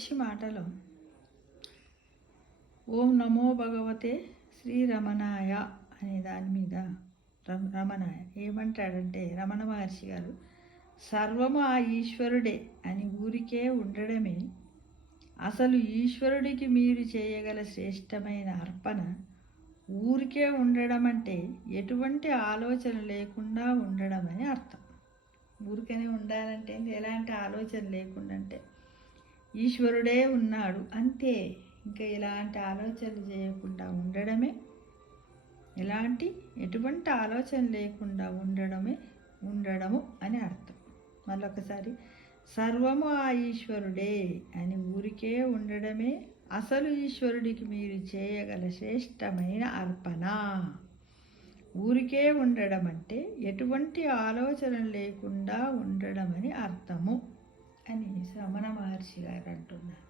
మంచి మాటలు. ఓం నమో భగవతే శ్రీరమణాయ అనే దాని మీద రమణాయ ఏమంటాడంటే, రమణ మహర్షి గారు సర్వము ఆ ఈశ్వరుడే అని ఊరికే ఉండడమే అసలు ఈశ్వరుడికి మీరు చేయగల శ్రేష్టమైన అర్పణ. ఊరికే ఉండడం అంటే ఎటువంటి ఆలోచన లేకుండా ఉండడం అని అర్థం. ఊరికనే ఉండాలంటే ఎలాంటి ఆలోచన లేకుండా, అంటే ఈశ్వరుడే ఉన్నాడు అంతే, ఇంకా ఎలాంటి ఆలోచనలు చేయకుండా ఉండడమే, ఎటువంటి ఆలోచన లేకుండా ఉండడము అని అర్థం. మళ్ళొకసారి, సర్వము ఆ ఈశ్వరుడే అని ఊరికే ఉండడమే అసలు ఈశ్వరుడికి మీరు చేయగల శ్రేష్టమైన అర్పణ. ఊరికే ఉండడం అంటే ఎటువంటి ఆలోచన లేకుండా ఉండడం అని అర్థము అని రమణ మహర్షి గారు అంటున్నారు.